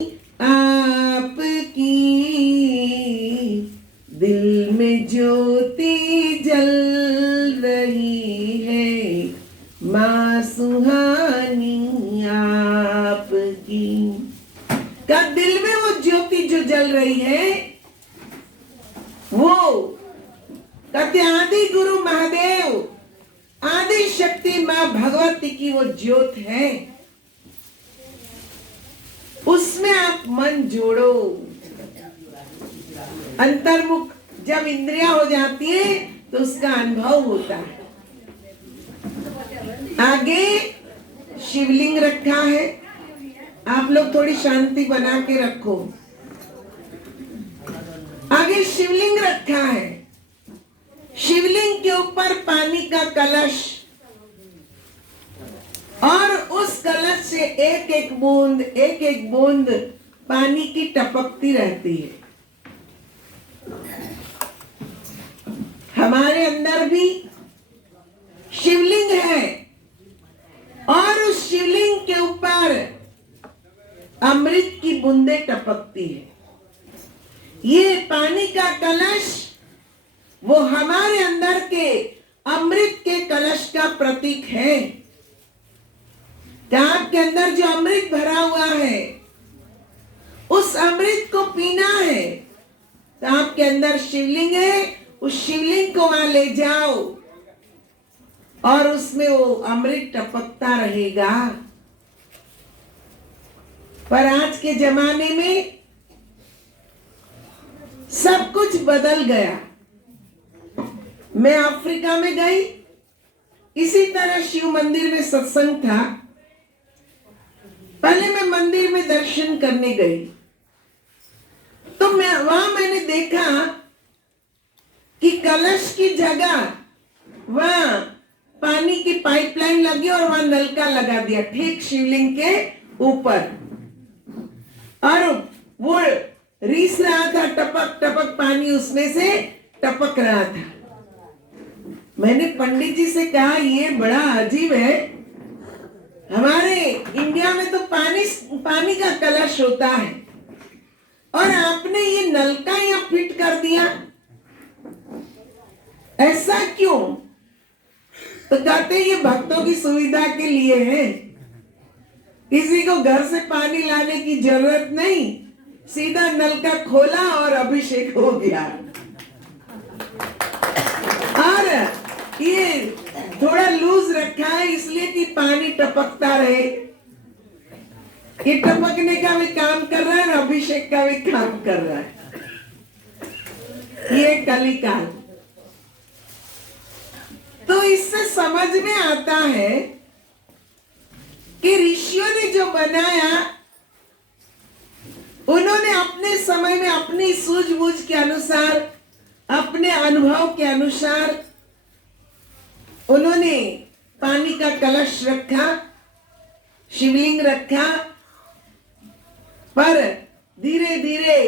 आपकी दिल में ज्योति जल रही है माँ सुहानी आपकी। का दिल में वो ज्योति जो जल रही है वो कहते आदि गुरु महादेव आदि शक्ति माँ भगवती की वो ज्योत है, उसमें आप मन जोड़ो। अंतर्मुख जब इंद्रियां हो जाती है तो उसका अनुभव होता है। आगे शिवलिंग रखा है, आप लोग थोड़ी शांति बना के रखो। आगे शिवलिंग रखा है, शिवलिंग के ऊपर पानी का कलश और उस कलश से एक एक बूंद पानी की टपकती रहती है। हमारे अंदर भी शिवलिंग है और उस शिवलिंग के ऊपर अमृत की बूंदें टपकती है। ये पानी का कलश वो हमारे अंदर के अमृत के कलश का प्रतीक है। आपके अंदर जो अमृत भरा हुआ है उस अमृत को पीना है तो आपके अंदर शिवलिंग है, उस शिवलिंग को वहां ले जाओ और उसमें वो अमृत टपकता रहेगा। पर आज के जमाने में सब कुछ बदल गया। मैं अफ्रीका में गई, इसी तरह शिव मंदिर में सत्संग था। पहले मैं मंदिर में दर्शन करने गई तो मैंने देखा कि कलश की जगह वहां पानी की पाइपलाइन लगी और वहां नलका लगा दिया ठीक शिवलिंग के ऊपर, और वो रीस रहा था, टपक टपक पानी उसमें से टपक रहा था। मैंने पंडित जी से कहा ये बड़ा अजीब है, हमारे इंडिया में तो पानी का कलश होता है और आपने ये नलका यहाँ फिट कर दिया, ऐसा क्यों? तो कहते ये भक्तों की सुविधा के लिए है, किसी को घर से पानी लाने की जरूरत नहीं, सीधा नलका खोला और अभिषेक हो गया। और ये थोड़ा लूज रखा है इसलिए कि पानी टपकता रहे। ये टपकने का भी काम कर रहा है और अभिषेक का भी काम कर रहा है। ये कलिकाल। तो इससे समझ में आता है कि ऋषियों ने जो बनाया उन्होंने अपने समय में अपनी सूझबूझ के अनुसार, अपने अनुभव के अनुसार उन्होंने पानी का कलश रखा, शिवलिंग रखा। पर धीरे धीरे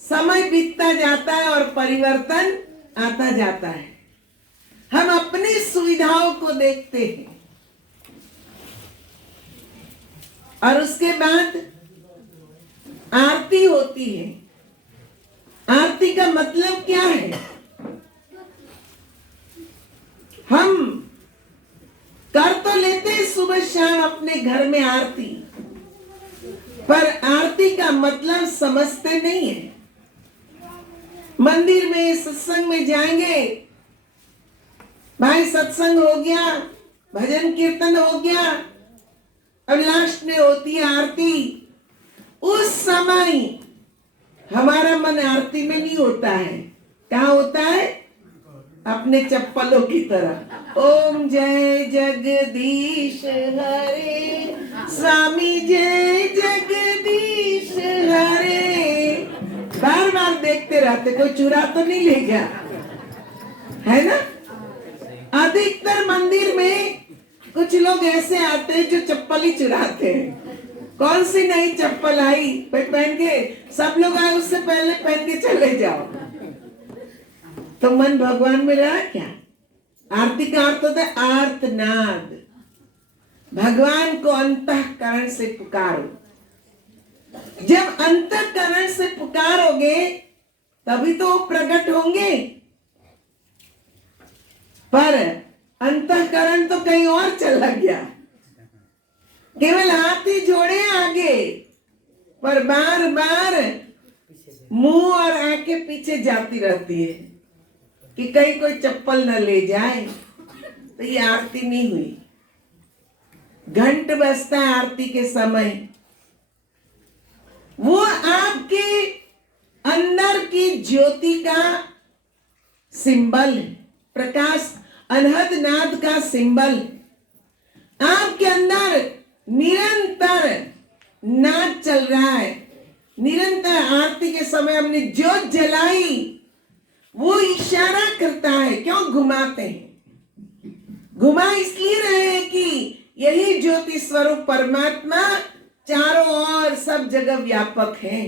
समय बीतता जाता है और परिवर्तन आता जाता है। हम अपनी सुविधाओं को देखते हैं और उसके बाद आरती होती है। आरती का मतलब क्या है? हम कर तो लेते हैं सुबह शाम अपने घर में आरती, पर आरती का मतलब समझते नहीं है। मंदिर में सत्संग में जाएंगे, भाई सत्संग हो गया, भजन कीर्तन हो गया, अब लास्ट में होती है आरती। उस समय हमारा मन आरती में नहीं होता है, कहाँ होता है? अपने चप्पलों की तरह। ओम जय जगदीश हरे, स्वामी जय जगदीश हरे। बार बार देखते रहते, कोई चुरा तो नहीं ले गया, है ना? अधिकतर मंदिर में कुछ लोग ऐसे आते हैं जो चप्पल ही चुराते हैं। कौन सी नई चप्पल आई पहन के, सब लोग आए उससे पहले पहन के चले जाओ। तो मन भगवान में रहा क्या? आरती का अर्थ होता है आर्तनाद। भगवान को अंतःकरण से पुकारो। अंतःकरण से पुकारोगे तभी तो वो प्रकट होंगे, पर अंतःकरण तो कहीं और चला गया। केवल हाथ ही जोड़े आगे, पर बार बार मुंह और आंखें पीछे जाती रहती है कि कहीं कोई चप्पल न ले जाए। तो ये आरती नहीं हुई। घंट बजता है आरती के समय, वो आपके अंदर की ज्योति का सिंबल है, प्रकाश अनहद नाद का सिंबल। आपके अंदर निरंतर नाद चल रहा है। निरंतर आरती के समय हमने ज्योत जलाई, वो इशारा करता है। क्यों घुमाते हैं? घुमा इसलिए रहे हैं कि यही ज्योति स्वरूप परमात्मा चारों ओर सब जगह व्यापक है।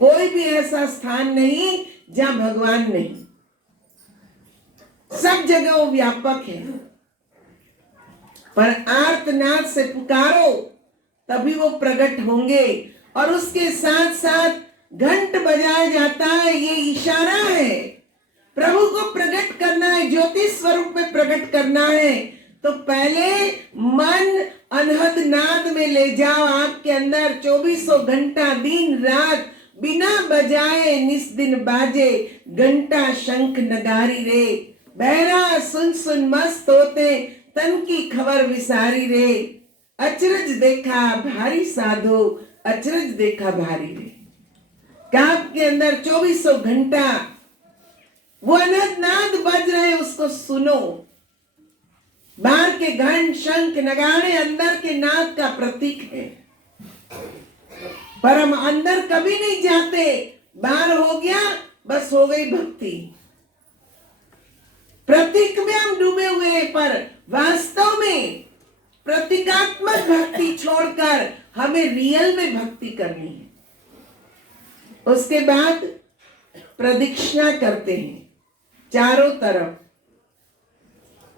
कोई भी ऐसा स्थान नहीं जहां भगवान नहीं, सब जगह वो व्यापक है। पर आर्तनाद से पुकारो तभी वो प्रकट होंगे। और उसके साथ साथ घंट बजाया जाता है, ये इशारा है प्रभु को प्रकट करना है, ज्योति स्वरूप में प्रकट करना है। तो पहले मन अनहद नाद में ले जाओ। आपके अंदर 24 घंटा दिन रात बिना बजाए निस दिन बाजे, घंटा शंख नगारी रे। बहरा सुन सुन मस्त होते, तन की खबर विसारी रे। अचरज देखा भारी साधो, अचरज देखा भारी रे। काप के अंदर 24 घंटा वो अनहद नाद बज रहे, उसको सुनो। बाहर के घंट शंख नगाड़े अंदर के नाद का प्रतीक है, पर हम अंदर कभी नहीं जाते। बाहर हो गया, बस हो गई भक्ति। प्रतीक में हम डूबे हुए हैं, पर वास्तव में प्रतीकात्मक भक्ति छोड़कर हमें रियल में भक्ति करनी है। उसके बाद प्रदक्षिणा करते हैं चारों तरफ।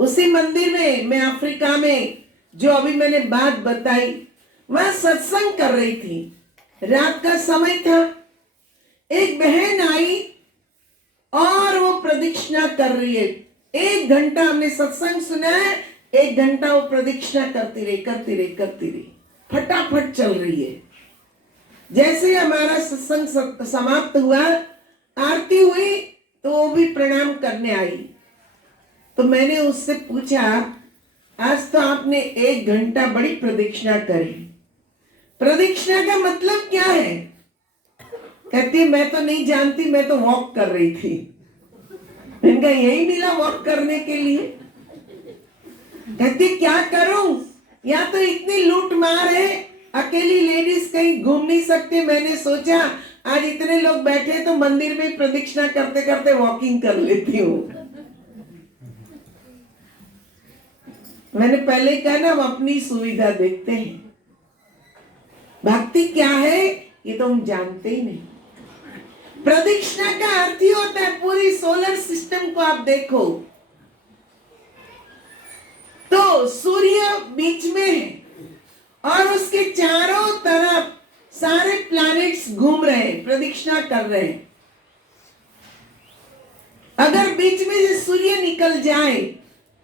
उसी मंदिर में, मैं अफ्रीका में जो अभी मैंने बात बताई, वहां सत्संग कर रही थी। रात का समय था, एक बहन आई और वो प्रदक्षिणा कर रही है। 1 घंटा हमने सत्संग सुना है, 1 घंटा वो प्रदक्षिणा करती रही, फटाफट चल रही है। जैसे हमारा सत्संग समाप्त हुआ, आरती हुई, तो वो भी प्रणाम करने आई। तो मैंने उससे पूछा, आज तो आपने 1 घंटा बड़ी प्रदक्षिणा करी, प्रदक्षिणा का मतलब क्या है? कहती है, मैं तो नहीं जानती, मैं तो वॉक कर रही थी। इनका यही मिला वॉक करने के लिए। कहती क्या करूं, या तो इतनी लूट मार है, अकेली लेडीज कहीं घूम नहीं सकती। मैंने सोचा आज इतने लोग बैठे तो मंदिर में प्रदक्षिणा करते करते वॉकिंग कर लेती हूँ। मैंने पहले कहा ना, हम अपनी सुविधा देखते हैं। भक्ति क्या है ये तो हम जानते ही नहीं। प्रदक्षिणा का अर्थ ही होता है, पूरी सोलर सिस्टम को आप देखो तो सूर्य बीच में है और उसके चारों तरफ सारे प्लैनेट्स घूम रहे हैं, प्रदक्षिणा कर रहे हैं। अगर बीच में से सूर्य निकल जाए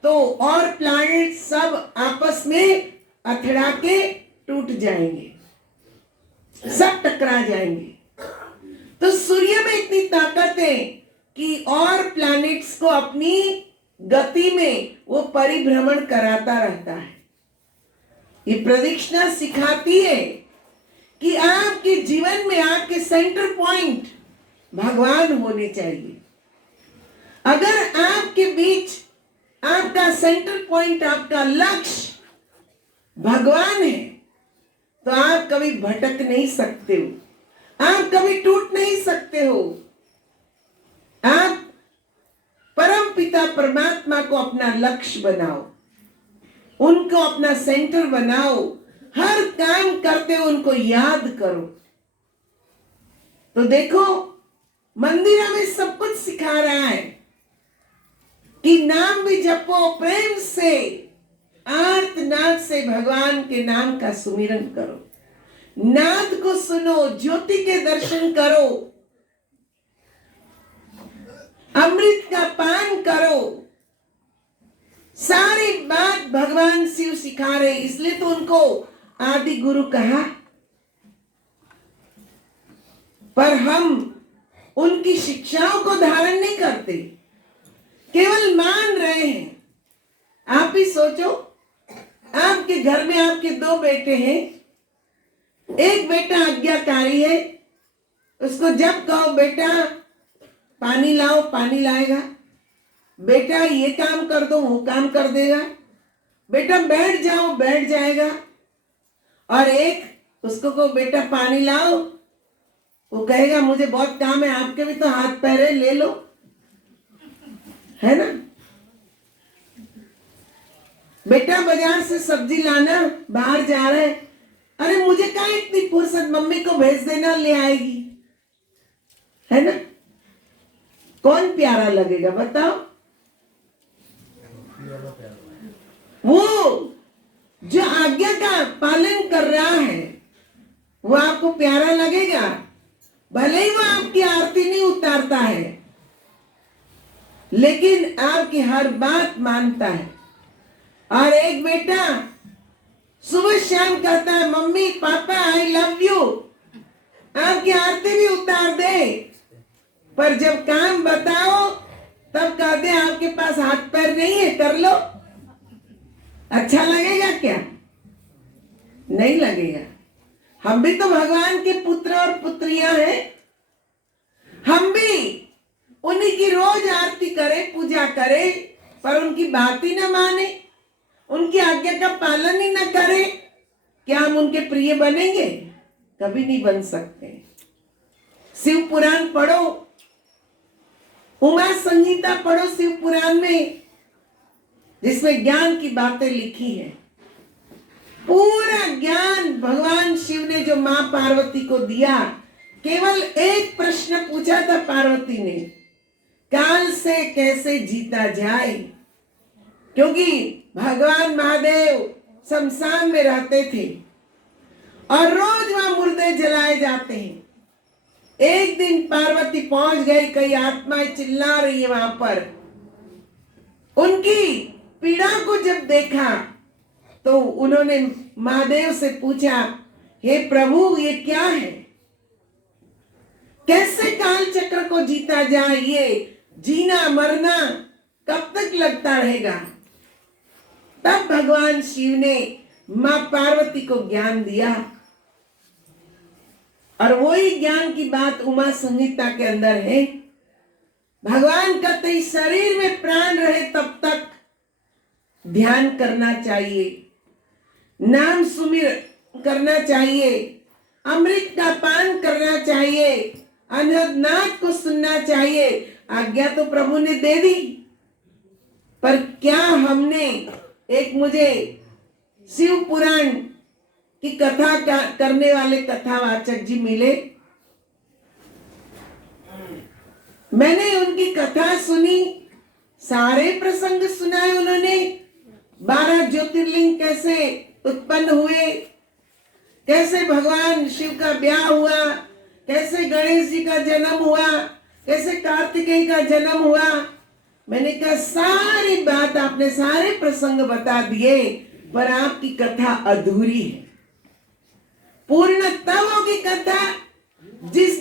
तो और प्लैनेट सब आपस में अथड़ा के टूट जाएंगे, सब टकरा जाएंगे। तो सूर्य में इतनी ताकत है कि और प्लैनेट्स को अपनी गति में वो परिभ्रमण कराता रहता है। ये प्रदक्षिणा सिखाती है कि आपके जीवन में आपके सेंटर पॉइंट भगवान होने चाहिए। अगर आपके बीच आपका सेंटर पॉइंट, आपका लक्ष्य भगवान है, तो आप कभी भटक नहीं सकते हो, आप कभी टूट नहीं सकते हो। आप परम पिता परमात्मा को अपना लक्ष्य बनाओ, उनको अपना सेंटर बनाओ, हर काम करते हो उनको याद करो। तो देखो, मंदिर हमें सब कुछ सिखा रहा है कि नाम भी जपो, प्रेम से आर्तनाद से भगवान के नाम का सुमिरन करो। नाद को सुनो, ज्योति के दर्शन करो, अमृत का पान करो। सारी बात भगवान शिव सिखा रहे, इसलिए तो उनको आदि गुरु कहा। पर हम उनकी शिक्षाओं को धारण नहीं करते, केवल मान रहे हैं। आप ही सोचो, आपके घर में आपके 2 बेटे हैं, एक बेटा आज्ञाकारी है, उसको जब कहो बेटा पानी लाओ पानी लाएगा, बेटा ये काम कर दो वो काम कर देगा, बेटा बैठ जाओ बैठ जाएगा। और एक उसको कहो बेटा पानी लाओ, वो कहेगा मुझे बहुत काम है, आपके भी तो हाथ पैर है, ले लो, है ना। बेटा बाजार से सब्जी लाना, बाहर जा रहे, अरे मुझे क्या इतनी फुर्सत, मम्मी को भेज देना ले आएगी, है ना। कौन प्यारा लगेगा बताओ? वो जो आज्ञा का पालन कर रहा है वो आपको प्यारा लगेगा, भले ही वो आपकी आरती नहीं उतारता है, लेकिन आपकी हर बात मानता है। और एक बेटा सुबह शाम कहता है mummy papa I love you, आपकी आरती भी उतार दे, पर जब काम बताओ तब कहते आपके पास हाथ पैर नहीं है, कर लो। अच्छा लगेगा क्या? नहीं लगेगा। हम भी तो भगवान के पुत्र और पुत्रियां हैं, हम भी उन्हीं की रोज आरती करें पूजा करें, पर उनकी बात ही ना माने, उनकी आज्ञा का पालन ही ना करें, क्या हम उनके प्रिय बनेंगे? कभी नहीं बन सकते। शिव पुराण पढ़ो, उमा संहिता पढ़ो शिव पुराण में, जिसमें ज्ञान की बातें लिखी है। पूरा ज्ञान भगवान शिव ने जो मां पार्वती को दिया, केवल एक प्रश्न पूछा था पार्वती ने, काल से कैसे जीता जाए। क्योंकि भगवान महादेव शमशान में रहते थे और रोज वहां मुर्दे जलाए जाते हैं। एक दिन पार्वती पहुंच गई, कई आत्माएं चिल्ला रही है वहां पर। उनकी पीड़ा को जब देखा तो उन्होंने महादेव से पूछा, हे प्रभु ये क्या है, कैसे काल चक्र को जीता जाए, ये जीना मरना कब तक लगता रहेगा। तब भगवान शिव ने मां पार्वती को ज्ञान दिया, और वही ज्ञान की बात उमा संहिता के अंदर है। भगवान कहते ही शरीर में प्राण रहे तब तक ध्यान करना चाहिए, नाम सुमिर करना चाहिए, अमृत का पान करना चाहिए, अनहद नाद को सुनना चाहिए। आज्ञा तो प्रभु ने दे दी, पर क्या हमने, एक मुझे शिव पुराण की कथा करने वाले कथावाचक जी मिले, मैंने उनकी कथा सुनी, सारे प्रसंग सुनाए उन्होंने। 12 ज्योतिर्लिंग कैसे उत्पन्न हुए, कैसे भगवान शिव का ब्याह हुआ, कैसे गणेश जी का जन्म हुआ, कैसे कार्तिकेय का जन्म हुआ। मैंने कहा सारी बात आपने, सारे प्रसंग बता दिए, पर आपकी कथा अधूरी है। पूर्ण तब होगी कथा जिस